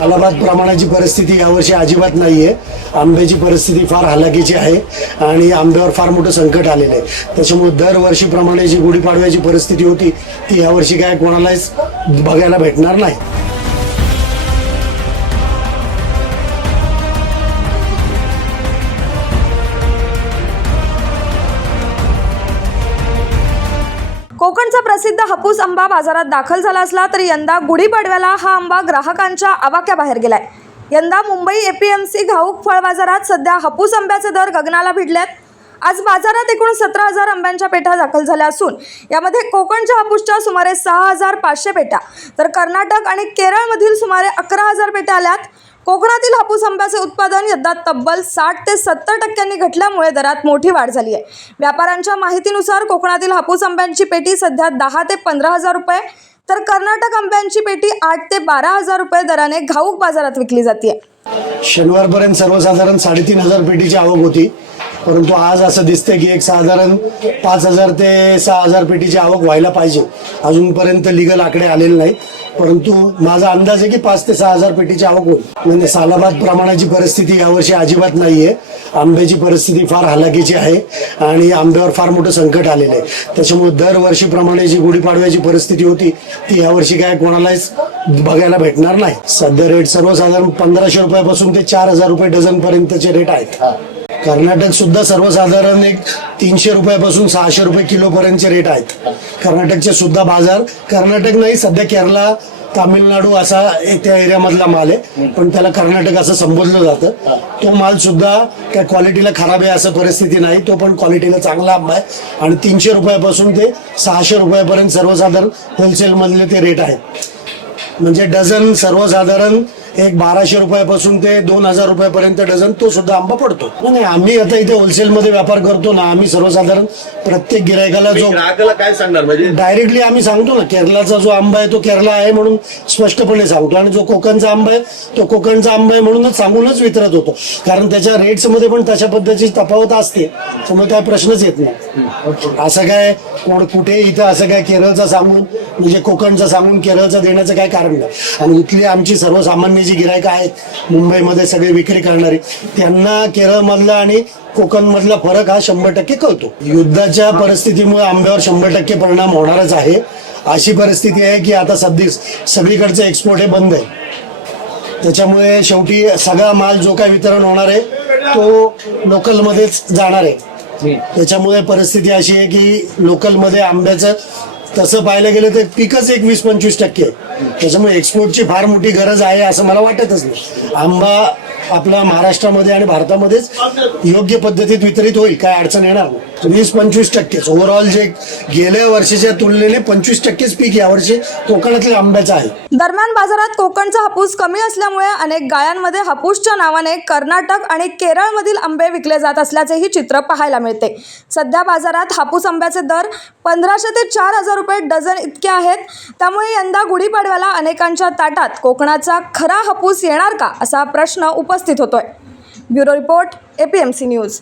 अलाहाबाद प्रमाणाची परिस्थिती यावर्षी अजिबात नाही आहे. आंब्याची परिस्थिती फार हलाखीची आहे आणि आंब्यावर फार मोठं संकट आलेलं आहे. त्याच्यामुळे दरवर्षीप्रमाणे जी गुढीपाडव्याची परिस्थिती होती ती यावर्षी काय कोणालाच बघायला भेटणार नाही. कोकणचा प्रसिद्ध हापूस आंबा बाजारात दाखल झाला असला तरी यंदा गुढीपाडव्याला हा आंबा ग्राहकांच्या आवाक्याबाहेर गेलाय. यंदा मुंबई एपीएमसी घाऊक फळ बाजारात सध्या हापूस आंब्याचे दर गगनाला भिडलेत. आज बाजारात एकूण 17,000 आंब्यांच्या पेट्या दाखल झाल्या असून यामध्ये कोकणच्या हापूसच्या सुमारे 6,500 पेट्या तर कर्नाटक आणि केरळमधील सुमारे 11,000 पेट्या आल्यात. कोकणातील हापूस आंब्याचे उत्पादन यंदा तब्बल 60 ते 70% घटल्यामुळे दरात मोठी वाढ झाली आहे. व्यापाऱ्यांच्या माहितीनुसार कोकणातील हापूस आंब्यांची पेटी सध्या 10 ते 15,000 रुपये तर कर्नाटक आंब्यांची पेटी 8 ते 12,000 रुपये दराने घाऊक बाजारात विकली जाते. शनिवारपर्यंत सर्वसाधारण 3,500 पेटीची आवक होती, परंतु आज असं दिसतंय की एक साधारण 5,000 ते 6,000 पेटीची आवक व्हायला पाहिजे. अजूनपर्यंत लिगल आकडे आलेले नाहीत, परंतु माझा अंदाज आहे की 5 ते 6,000 पेटीची आवक होईल. म्हणजे अलाहाबाद प्रमाणाची परिस्थिती यावर्षी अजिबात नाही आहे. आंब्याची परिस्थिती फार हलाखीची आहे आणि आंब्यावर फार मोठं संकट आलेलं आहे. त्याच्यामुळे दरवर्षीप्रमाणे जी गुढीपाडव्याची परिस्थिती होती ती यावर्षी काय कोणालाच बघायला भेटणार नाही. सध्या रेट सर्वसाधारण 1,500 रुपयापासून ते 4,000 रुपये डझन पर्यंतचे रेट आहेत. कर्नाटक सुद्धा सर्वसाधारण एक 300 रुपयापासून 600 रुपये किलो पर्यंतचे रेट आहेत. कर्नाटकचे सुद्धा बाजार, कर्नाटक नाही सध्या केरला तामिळनाडू असा त्या एरियामधला माल आहे, पण त्याला कर्नाटक असं संबोधलं जातं. तो माल सुद्धा काय क्वालिटीला खराब आहे असं परिस्थिती नाही, तो पण क्वालिटीला चांगला आंबा आहे आणि 300 रुपयापासून ते 600 रुपयापर्यंत सर्वसाधारण होलसेलमधले ते रेट आहेत. म्हणजे डझन सर्वसाधारण एक 1,200 रुपयापासून ते 2,000 रुपयापर्यंत डझन तो सुद्धा आंबा पडतो. नाही, आम्ही आता इथे होलसेलमध्ये व्यापार करतो ना, आम्ही सर्वसाधारण प्रत्येक गिरायकाला जो ग्राहकाला काय सांगणार म्हणजे डायरेक्टली आम्ही सांगतो ना, केरळाचा जो आंबा आहे तो केरला आहे म्हणून स्पष्टपणे सांगतो आणि जो कोकणचा आंबा आहे तो कोकणचा आंबा आहे म्हणूनच सांगूनच वितरत होतो. कारण त्याच्या रेट्समध्ये पण तशा पद्धतीची तफावत असते, त्यामुळे काय प्रश्नच येत नाही. असं काय कुठे इथं असं काय केरळचा सांगून म्हणजे कोकणचा सांगून केरळचा देण्याचं काय कारण नाही. आणि इथली आमची सर्वसामान्य जी गिरायकं आहेत मुंबईमध्ये सगळे विक्री करणारी, त्यांना केरळमधला आणि कोकणमधला फरक हा 100% कळतो. युद्धाच्या परिस्थितीमुळे आंब्यावर 100% परिणाम होणारच आहे. अशी परिस्थिती आहे की आता सगळीकडचं एक्सपोर्ट हे बंद आहे. त्याच्यामुळे शेवटी सगळा माल जो काय वितरण होणार आहे तो लोकलमध्येच जाणार आहे. त्याच्यामुळे परिस्थिती अशी आहे की लोकलमध्ये आंब्याचं तसं पाहायला गेलं तर पिकच एक 20-25% आहे. त्याच्यामुळे एक्सपोर्टची फार मोठी गरज आहे असं मला वाटतच नाही. आंबा आपला महाराष्ट्रामध्ये आणि भारतामध्येच योग्य पद्धतीत वितरित होईल, काय अडचण येणार नाही. 20-25% ओव्हरऑल जे गेल्या वर्षीच्या तुलनेने 25% पीक यावर्षी कोकणातल्या आंब्याचं आहे. दरम्यान बाजारात कोकणचा हापूस कमी असल्यामुळे अनेक गाळ्यांमध्ये हापूसच्या नावाने कर्नाटक आणि केरळमधील आंबे विकले जात असल्याचेही चित्र पाहायला मिळते. सध्या बाजारात हापूस आंब्याचे दर 1,500 ते 4,000 रुपये डझन इतके आहेत. त्यामुळे यंदा गुढीपाडव्याला अनेकांच्या ताटात कोकणाचा खरा हापूस येणार का असा प्रश्न उपस्थित होतोय. Bureau report, APMC news.